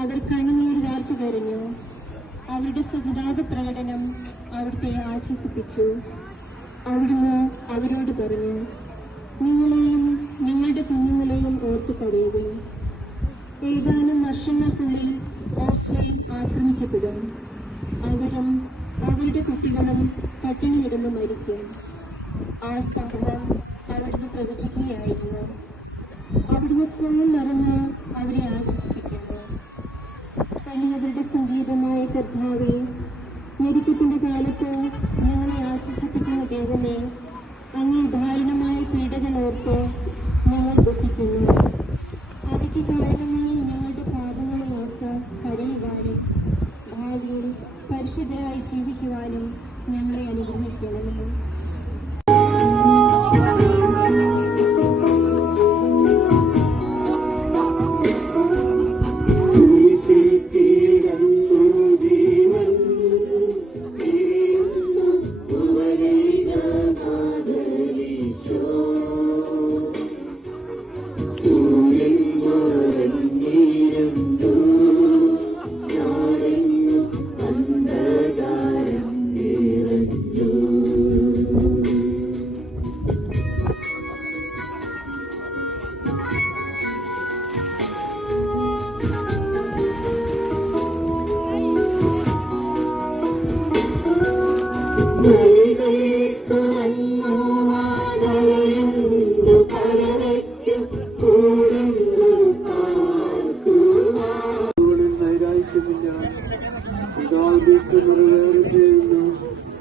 അവർ കണ്ണുനീർ വാർത്തു കരഞ്ഞു. അവരുടെ സഹതാപ പ്രകടനം അവിടുത്തെ ആശ്വസിപ്പിച്ചു. അവിടുന്ന് അവരോട് പറഞ്ഞു, നിങ്ങളെയും നിങ്ങളുടെ കുഞ്ഞുങ്ങളെയും ഓർത്തു കരയുവിൻ. ഏതാനും വർഷങ്ങൾക്കുള്ളിൽ ഓസ്ലയും ആക്രമിക്കപ്പെടും. അവരും അവരുടെ കുട്ടികളും പട്ടിണി കിടന്ന് മരിക്കും. ആ സംഭവം അവിടുന്ന് പ്രവചിക്കുകയായിരുന്നു. അവിടുന്ന് സ്വയം മറന്ന് അവരെ ആശ്വസിപ്പിക്കുന്നു. വലിയവരുടെ സംഗീതമായ കർത്താവേ, ഞെരുക്കത്തിന്റെ കാലത്ത് ഞങ്ങളെ ആശ്വസിപ്പിക്കുന്ന ദൈവമേ, അങ്ങേ ദാരുണമായ പീഡകൾ ഓർത്ത് ഞങ്ങൾ ദുഃഖിക്കുന്നു. അവയ്ക്ക് കാരണമായി ഞങ്ങളുടെ പാപങ്ങളെ ഓർത്ത് കരയുവാനും ഭാവിയിൽ പരിശുദ്ധരായി ജീവിക്കുവാനും ഞങ്ങളെ അനുഗ്രഹിക്കണമേ.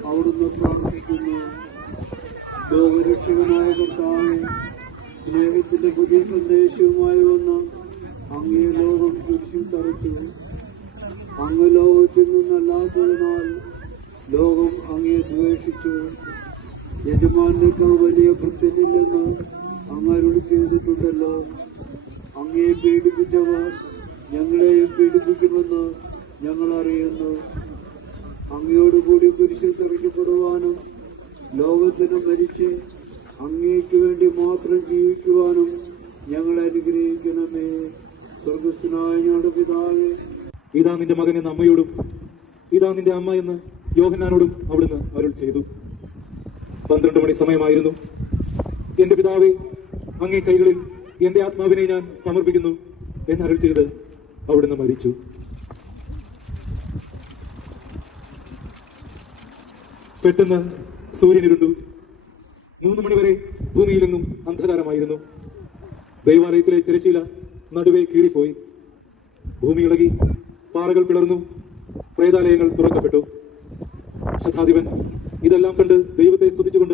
അവിടുന്ന് പ്രാർത്ഥിക്കുന്നു. ലോകരക്ഷകനായ കർത്താവേ, സ്നേഹത്തിന്റെ പുതിയ സന്ദേശവുമായി വന്ന് അങ്ങേ ലോകം കുരിശിൽ തറച്ചു. അങ്ങ് ലോകത്തിൽ നിന്നല്ലാത്തതിനാൽ ലോകം അങ്ങയെ ദ്വേഷിച്ചു. യജമാനേക്കാൾ വലിയ ഭൃത്യനില്ലെന്ന് അങ്ങ് അരുളി ചെയ്തിട്ടുണ്ടല്ലോ. അങ്ങയെ പീഡിപ്പിച്ചവർ ഞങ്ങളെയും പീഡിപ്പിക്കുമെന്ന് ഞങ്ങൾ അറിയുന്നു. അങ്ങയോടുകൂടി കുരിശിൽ തറയ്ക്കപ്പെടുവാനും ലോകത്തിന് മരിച്ച് അങ്ങേക്ക് വേണ്ടി മാത്രം ജീവിക്കുവാനും ഞങ്ങളെ അനുഗ്രഹിക്കണമേ. സ്വർഗസ്വനായ ഞങ്ങളുടെ പിതാവേ, ഇതാ നിന്റെ മകൻ എന്ന അമ്മയോടും ഇതാ നിന്റെ അമ്മ എന്ന് യോഹന്നാനോടും അവിടുന്ന് അരുൾ ചെയ്തു. 12 മണി സമയമായിരുന്നു. എന്റെ പിതാവേ, അങ്ങേ കൈകളിൽ എന്റെ ആത്മാവിനെ ഞാൻ സമർപ്പിക്കുന്നു എന്നരുൾ ചെയ്ത് അവിടുന്ന് മരിച്ചു. പെട്ടെന്ന് സൂര്യനിരുണ്ടു. 3 മണിവരെ ഭൂമിയിലെങ്ങും അന്ധകാരമായിരുന്നു. ദൈവാലയത്തിലെ തിരശ്ശീല നടുവേ കീറിപ്പോയി. ഭൂമി ഇളകി, പാറകൾ പിളർന്നു, പ്രേതാലയങ്ങൾ തുറക്കപ്പെട്ടു. ശതാധിപൻ ഇതെല്ലാം കണ്ട് ദൈവത്തെ സ്തുതിച്ചുകൊണ്ട്